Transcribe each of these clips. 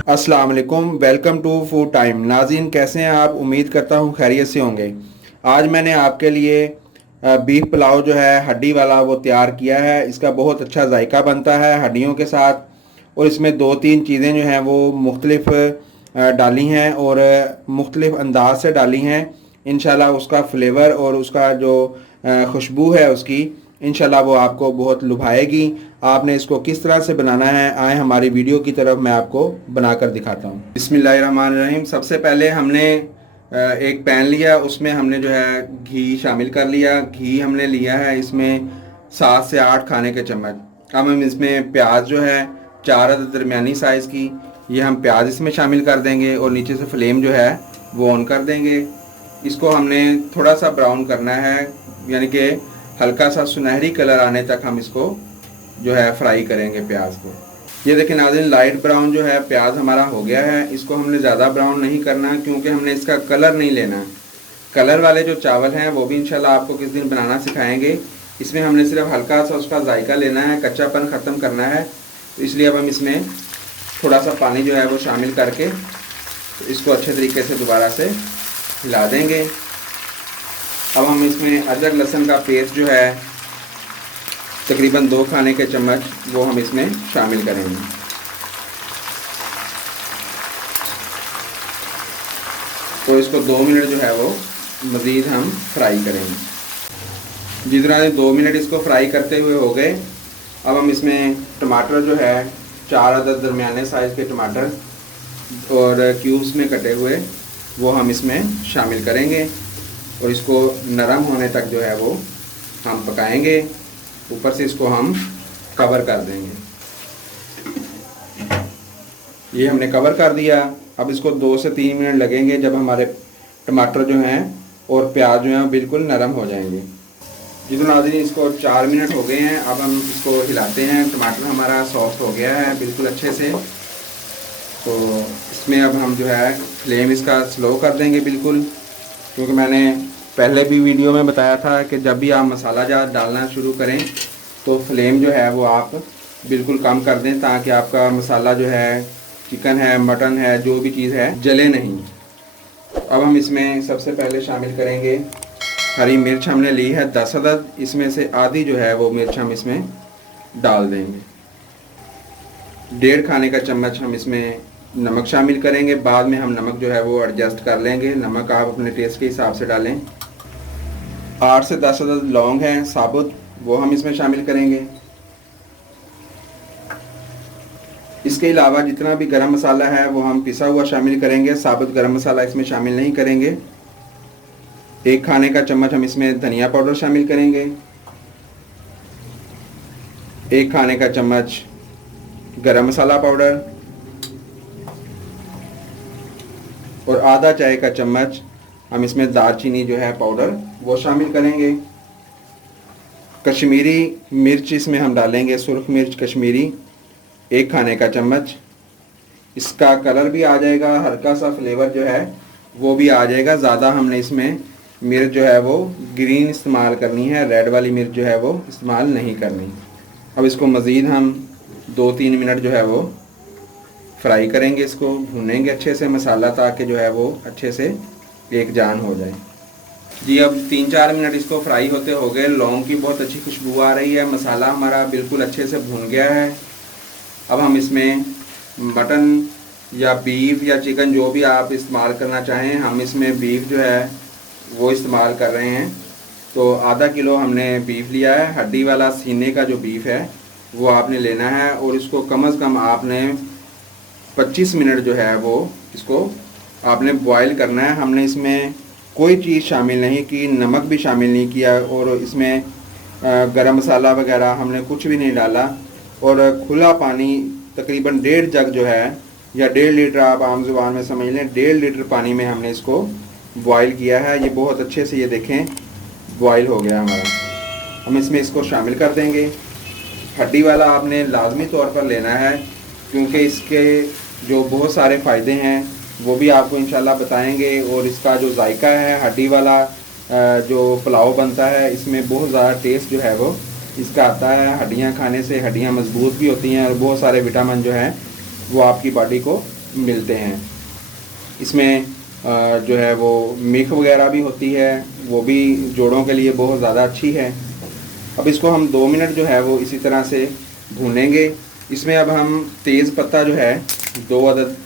अस्सलाम वालेकुम, welcome to food time. नाज़रीन, कैसे हैं आप? उम्मीद करता हूँ खैरियत से होंगे। आज मैंने आपके लिए बीफ पुलाव जो है हड्डी वाला वो तैयार किया है। इसका बहुत अच्छा जायका बनता है हड्डियों के साथ, और इसमें दो तीन चीज़ें जो हैं वो मुख्तलिफ डाली हैं और मुख्तलिफ अंदाज से डाली हैं। इंशाल्लाह उसका फ्लेवर और उसका जो खुशबू है उसकी, इंशाल्लाह वो आपको बहुत लुभाएगी। आपने इसको किस तरह से बनाना है, आए हमारी वीडियो की तरफ मैं आपको बनाकर दिखाता हूँ। बिस्मिल्लाहिर्रहमानिर्रहीम। सबसे पहले हमने एक पैन लिया, उसमें हमने जो है घी शामिल कर लिया। घी हमने लिया है इसमें 7 से 8 खाने के चम्मच। अब हम इसमें प्याज जो है 4 अदद दरमियानी साइज़ की, ये हम प्याज इसमें शामिल कर देंगे और नीचे से फ्लेम जो है वो ऑन कर देंगे। इसको हमने थोड़ा सा ब्राउन करना है, यानी कि हल्का सा सुनहरी कलर आने तक हम इसको जो है फ्राई करेंगे प्याज को। ये देखें नाज़रीन, लाइट ब्राउन जो है प्याज हमारा हो गया है। इसको हमने ज़्यादा ब्राउन नहीं करना क्योंकि हमने इसका कलर नहीं लेना। कलर वाले जो चावल हैं वो भी इंशाल्लाह आपको किस दिन बनाना सिखाएंगे। इसमें हमने सिर्फ हल्का सा उसका जायका लेना है, कच्चापन ख़त्म करना है। तो इसलिए अब हम इसमें थोड़ा सा पानी जो है वो शामिल करके इसको अच्छे तरीके से दोबारा से हिला देंगे। अब हम इसमें अदरक लहसुन का पेस्ट जो है तकरीबन 2 खाने के चम्मच वो हम इसमें शामिल करेंगे। तो इसको 2 मिनट जो है वो मज़ीद हम फ्राई करेंगे। जितना 2 मिनट इसको फ्राई करते हुए हो गए, अब हम इसमें टमाटर जो है 4 अदद दरमियाने साइज़ के टमाटर और क्यूब्स में कटे हुए वो हम इसमें शामिल करेंगे और इसको नरम होने तक जो है वो हम पकाएंगे। ऊपर से इसको हम कवर कर देंगे। ये हमने कवर कर दिया। अब इसको 2 से 3 मिनट लगेंगे जब हमारे टमाटर जो हैं और प्याज जो हैं बिल्कुल नरम हो जाएंगे। जितना नाज़रीन, इसको 4 मिनट हो गए हैं। अब हम इसको हिलाते हैं। टमाटर हमारा सॉफ्ट हो गया है बिल्कुल अच्छे से। तो इसमें अब हम जो है फ्लेम इसका स्लो कर देंगे बिल्कुल, क्योंकि मैंने पहले भी वीडियो में बताया था कि जब भी आप मसाला जात डालना शुरू करें तो फ्लेम जो है वो आप बिल्कुल कम कर दें, ताकि आपका मसाला जो है, चिकन है, मटन है, जो भी चीज़ है, जले नहीं। अब हम इसमें सबसे पहले शामिल करेंगे हरी मिर्च। हमने ली है 10 अदद, इसमें से आधी जो है वो मिर्च हम इसमें डाल देंगे। 1.5 खाने का चम्मच हम इसमें नमक शामिल करेंगे। बाद में हम नमक जो है वो एडजस्ट कर लेंगे। नमक आप अपने टेस्ट के हिसाब से डालें। 8 से 10 अदद लौंग हैं साबुत, वो हम इसमें शामिल करेंगे। इसके अलावा जितना भी गरम मसाला है वो हम पिसा हुआ शामिल करेंगे। साबुत गरम मसाला इसमें शामिल नहीं करेंगे। 1 खाने का चम्मच हम इसमें धनिया पाउडर शामिल करेंगे। 1 खाने का चम्मच गरम मसाला पाउडर और आधा चाय का चम्मच हम इसमें दालचीनी जो है पाउडर वो शामिल करेंगे। कश्मीरी मिर्च इसमें हम डालेंगे, सुर्ख मिर्च कश्मीरी 1 खाने का चम्मच। इसका कलर भी आ जाएगा, हल्का सा फ्लेवर जो है वो भी आ जाएगा। ज़्यादा हमने इसमें मिर्च जो है वो ग्रीन इस्तेमाल करनी है, रेड वाली मिर्च जो है वो इस्तेमाल नहीं करनी। अब इसको मज़ीद हम 2-3 मिनट जो है वो फ्राई करेंगे। इसको भूनेंगे अच्छे से मसाला, ताकि जो है वो अच्छे से एक जान हो जाए। जी, अब 3-4 मिनट इसको फ्राई होते हो गए। लौंग की बहुत अच्छी खुशबू आ रही है। मसाला हमारा बिल्कुल अच्छे से भून गया है। अब हम इसमें मटन या बीफ या चिकन जो भी आप इस्तेमाल करना चाहें, हम इसमें बीफ जो है वो इस्तेमाल कर रहे हैं। तो आधा किलो हमने बीफ लिया है। हड्डी वाला सीने का जो बीफ है वो आपने लेना है और इसको कम से कम आपने 25 मिनट जो है वो इसको आपने बॉयल करना है। हमने इसमें कोई चीज़ शामिल नहीं की, नमक भी शामिल नहीं किया और इसमें गरम मसाला वगैरह हमने कुछ भी नहीं डाला। और खुला पानी तकरीबन 1.5 जग जो है, या 1.5 लीटर आप आम ज़ुबान में समझ लें, 1.5 लीटर पानी में हमने इसको बॉयल किया है। ये बहुत अच्छे से, ये देखें, बॉयल हो गया हमारा। हम इसमें इसको शामिल कर देंगे। हड्डी वाला आपने लाजमी तौर पर लेना है, क्योंकि इसके जो बहुत सारे फ़ायदे हैं वो भी आपको इंशाल्लाह बताएंगे। और इसका जो जायका है, हड्डी वाला जो पुलाव बनता है, इसमें बहुत ज़्यादा टेस्ट जो है वो इसका आता है। हड्डियाँ खाने से हड्डियाँ मजबूत भी होती हैं और बहुत सारे विटामिन जो हैं वो आपकी बॉडी को मिलते हैं। इसमें जो है वो मिल्क वगैरह भी होती है, वो भी जोड़ों के लिए बहुत ज़्यादा अच्छी है। अब इसको हम 2 मिनट जो है वो इसी तरह से भूनेंगे। इसमें अब हम तेज़ पत्ता जो है 2 अदद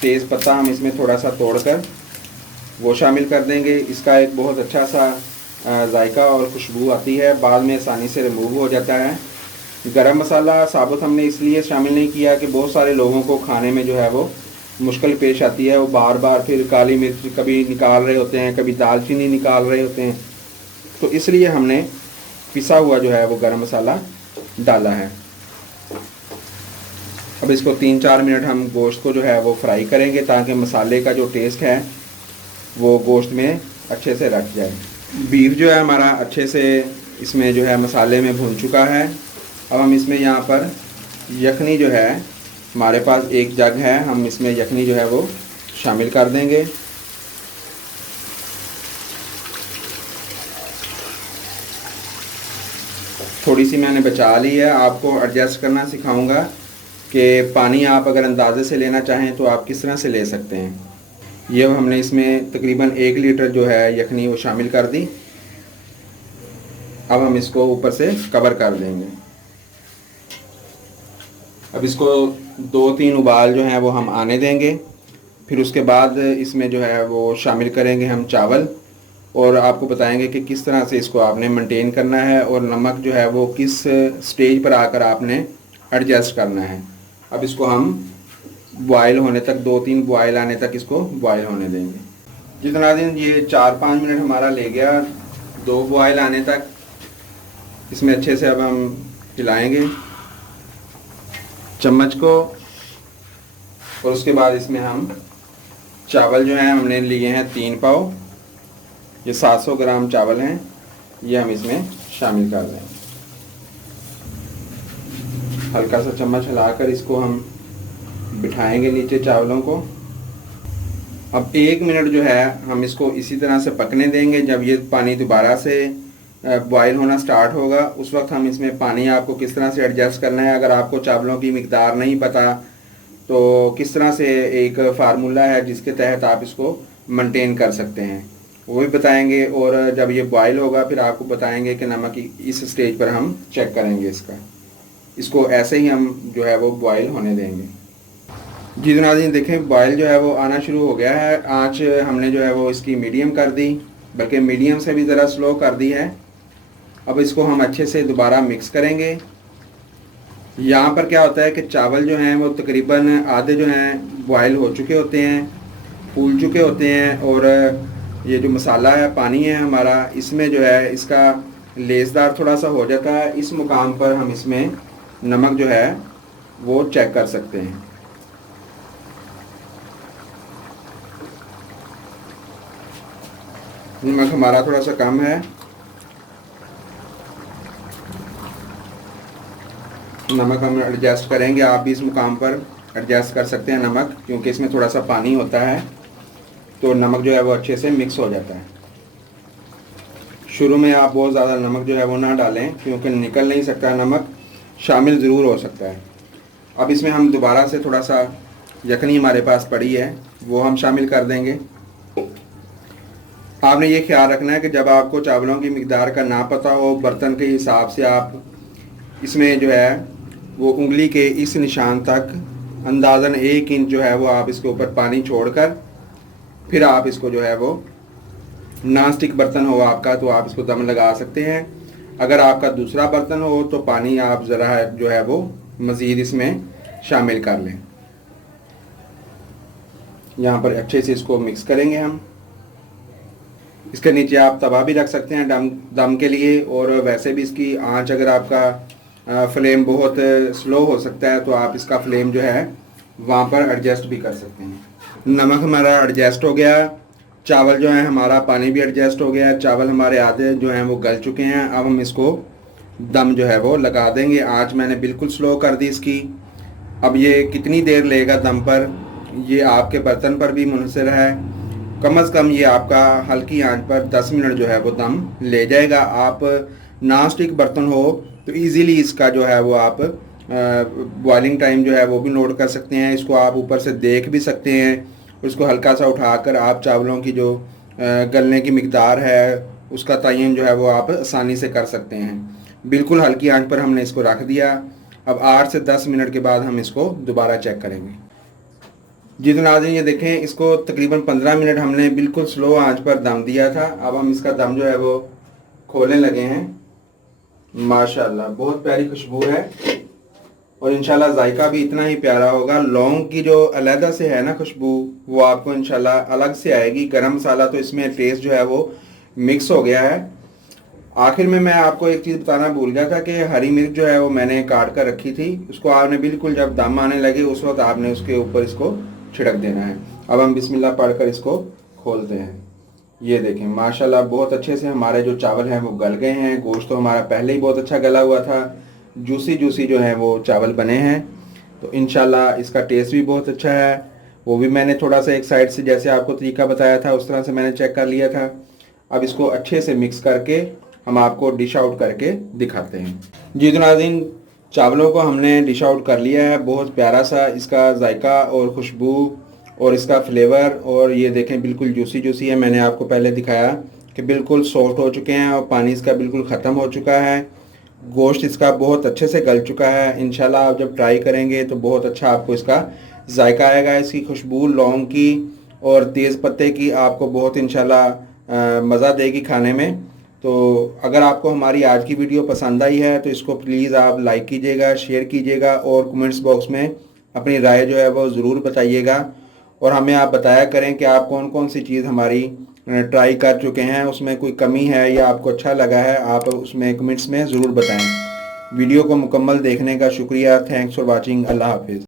तेज़ पत्ता हम इसमें थोड़ा सा तोड़कर वो शामिल कर देंगे। इसका एक बहुत अच्छा सा जायका और खुशबू आती है, बाद में आसानी से रिमूव हो जाता है। गरम मसाला साबुत हमने इसलिए शामिल नहीं किया कि बहुत सारे लोगों को खाने में जो है वो मुश्किल पेश आती है, वो बार बार फिर काली मिर्च कभी निकाल रहे होते हैं, कभी दालचीनी निकाल रहे होते हैं, तो इसलिए हमने पिसा हुआ जो है वो गरम मसाला डाला है। अब इसको 3-4 मिनट हम गोश्त को जो है वो फ्राई करेंगे ताकि मसाले का जो टेस्ट है वो गोश्त में अच्छे से रख जाए। बीफ जो है हमारा अच्छे से इसमें जो है मसाले में भून चुका है। अब हम इसमें यहाँ पर यखनी जो है, हमारे पास 1 जग है, हम इसमें यखनी जो है वो शामिल कर देंगे। थोड़ी सी मैंने बचा ली है, आपको एडजस्ट करना सिखाऊंगा कि पानी आप अगर अंदाजे से लेना चाहें तो आप किस तरह से ले सकते हैं। ये हमने इसमें तकरीबन 1 लीटर जो है यखनी वो शामिल कर दी। अब हम इसको ऊपर से कवर कर देंगे। अब इसको 2-3 उबाल जो हैं वो हम आने देंगे, फिर उसके बाद इसमें जो है वो शामिल करेंगे हम चावल, और आपको बताएंगे कि किस तरह से इसको आपने मेंटेन करना है और नमक जो है वो किस स्टेज पर आकर आपने एडजस्ट करना है। अब इसको हम बॉयल होने तक, 2-3 बॉयल आने तक इसको बॉयल होने देंगे। जितना दिन ये 4-5 मिनट हमारा ले गया 2 बॉयल आने तक, इसमें अच्छे से अब हम हिलाएंगे चम्मच को, और उसके बाद इसमें हम चावल जो हैं हमने लिए हैं 3 पाव, ये 700 ग्राम चावल हैं, ये हम इसमें शामिल कर देंगे। हल्का सा चम्मच हिलाकर इसको हम बिठाएंगे नीचे चावलों को। अब 1 मिनट जो है हम इसको इसी तरह से पकने देंगे। जब ये पानी दोबारा से बॉयल होना स्टार्ट होगा उस वक्त हम इसमें पानी आपको किस तरह से एडजस्ट करना है, अगर आपको चावलों की मिकदार नहीं पता तो किस तरह से एक फार्मूला है जिसके तहत आप इसको मेंटेन कर सकते हैं, वो भी बताएंगे। और जब ये बॉयल होगा फिर आपको बताएंगे कि नमक इस स्टेज पर हम चेक करेंगे इसको ऐसे ही हम जो है वो बॉयल होने देंगे। जी नाज़रीन, देखें बॉयल जो है वो आना शुरू हो गया है। आँच हमने जो है वो इसकी मीडियम कर दी, बल्कि मीडियम से भी ज़रा स्लो कर दी है। अब इसको हम अच्छे से दोबारा मिक्स करेंगे। यहाँ पर क्या होता है कि चावल जो हैं वो तकरीबन आधे जो हैं बॉयल हो चुके होते हैं, फूल चुके होते हैं, और ये जो मसाला है, पानी है हमारा, इसमें जो है इसका लेसदार थोड़ा सा हो जाता है। इस मुकाम पर हम इसमें नमक जो है वो चेक कर सकते हैं। नमक हमारा थोड़ा सा कम है, नमक हम एडजस्ट करेंगे। आप भी इस मुकाम पर एडजस्ट कर सकते हैं नमक, क्योंकि इसमें थोड़ा सा पानी होता है तो नमक जो है वो अच्छे से मिक्स हो जाता है। शुरू में आप बहुत ज़्यादा नमक जो है वो ना डालें, क्योंकि निकल नहीं सकता, नमक शामिल ज़रूर हो सकता है। अब इसमें हम दोबारा से थोड़ा सा यखनी हमारे पास पड़ी है वो हम शामिल कर देंगे। आपने ये ख्याल रखना है कि जब आपको चावलों की मिकदार का ना पता हो, बर्तन के हिसाब से आप इसमें जो है वो उंगली के इस निशान तक अंदाज़न 1 इंच जो है वो आप इसके ऊपर पानी छोड़कर फिर आप इसको जो है वो नॉन स्टिक बर्तन हो आपका तो आप इसको दम लगा सकते हैं। अगर आपका दूसरा बर्तन हो तो पानी आप ज़रा जो है वो मज़ीद इसमें शामिल कर लें। यहाँ पर अच्छे से इसको मिक्स करेंगे हम। इसके नीचे आप तवा भी रख सकते हैं दम के लिए, और वैसे भी इसकी आंच अगर आपका फ्लेम बहुत स्लो हो सकता है तो आप इसका फ्लेम जो है वहाँ पर एडजस्ट भी कर सकते हैं। नमक हमारा एडजस्ट हो गया, चावल जो है हमारा, पानी भी एडजस्ट हो गया, चावल हमारे आधे जो हैं वो गल चुके हैं। अब हम इसको दम जो है वो लगा देंगे। आंच मैंने बिल्कुल स्लो कर दी इसकी। अब ये कितनी देर लेगा दम पर, ये आपके बर्तन पर भी मुनहसर है। कम से कम ये आपका हल्की आंच पर 10 मिनट जो है वो दम ले जाएगा। आप नॉन स्टिक बर्तन हो तो इजीली इसका जो है वो आप बॉइलिंग टाइम जो है वो भी नोट कर सकते हैं। इसको आप ऊपर से देख भी सकते हैं। उसको हल्का सा उठाकर आप चावलों की जो गलने की मिकदार है उसका तयन जो है वो आप आसानी से कर सकते हैं। बिल्कुल हल्की आंच पर हमने इसको रख दिया। अब 8 से 10 मिनट के बाद हम इसको दोबारा चेक करेंगे। जी तो नाज़रीन, ये देखें, इसको तकरीबन 15 मिनट हमने बिल्कुल स्लो आंच पर दम दिया था। अब हम इसका दम जो है वो खोलने लगे हैं। माशाल्लाह बहुत प्यारी खुशबू है और इंशाल्लाह जायका भी इतना ही प्यारा होगा। लौंग की जो अलहदा से है ना खुशबू, वो आपको इंशाल्लाह अलग से आएगी। गरम मसाला तो इसमें टेस्ट जो है वो मिक्स हो गया है। आखिर में मैं आपको एक चीज़ बताना भूल गया था कि हरी मिर्च जो है वो मैंने काट कर रखी थी। उसको आपने बिल्कुल जब दम आने लगे उस वक्त आपने उसके ऊपर इसको छिड़क देना है। अब हम बिस्मिल्लाह पढ़कर इसको खोलते हैं। ये देखें माशाल्लाह बहुत अच्छे से हमारे जो चावल हैं वो गल गए हैं। गोश्त तो हमारा पहले ही बहुत अच्छा गला हुआ था। जूसी जूसी जो है वो चावल बने हैं। तो इंशाल्लाह इसका टेस्ट भी बहुत अच्छा है। वो भी मैंने थोड़ा सा एक साइड से जैसे आपको तरीका बताया था उस तरह से मैंने चेक कर लिया था। अब इसको अच्छे से मिक्स करके हम आपको डिश आउट करके दिखाते हैं। जी तो नाज़रीन, चावलों को हमने डिश आउट कर लिया है। बहुत प्यारा सा इसका जायका और खुशबू और इसका फ्लेवर, और ये देखें बिल्कुल जूसी जूसी है। मैंने आपको पहले दिखाया कि बिल्कुल सॉफ्ट हो चुके हैं और पानी इसका बिल्कुल ख़त्म हो चुका है। गोश्त इसका बहुत अच्छे से गल चुका है। इंशाल्लाह आप जब ट्राई करेंगे तो बहुत अच्छा आपको इसका जायका आएगा। इसकी खुशबू लौंग की और तेज़ पत्ते की आपको बहुत इंशाल्लाह मज़ा देगी खाने में। तो अगर आपको हमारी आज की वीडियो पसंद आई है तो इसको प्लीज़ आप लाइक कीजिएगा, शेयर कीजिएगा और कमेंट्स बॉक्स में अपनी राय जो है वो ज़रूर बताइएगा। और हमें आप बताया करें कि आप कौन कौन सी चीज़ हमारी ट्राई कर चुके हैं, उसमें कोई कमी है या आपको अच्छा लगा है, आप उसमें कमेंट्स में ज़रूर बताएं। वीडियो को मुकम्मल देखने का शुक्रिया। Thanks for watching. अल्लाह हाफिज़।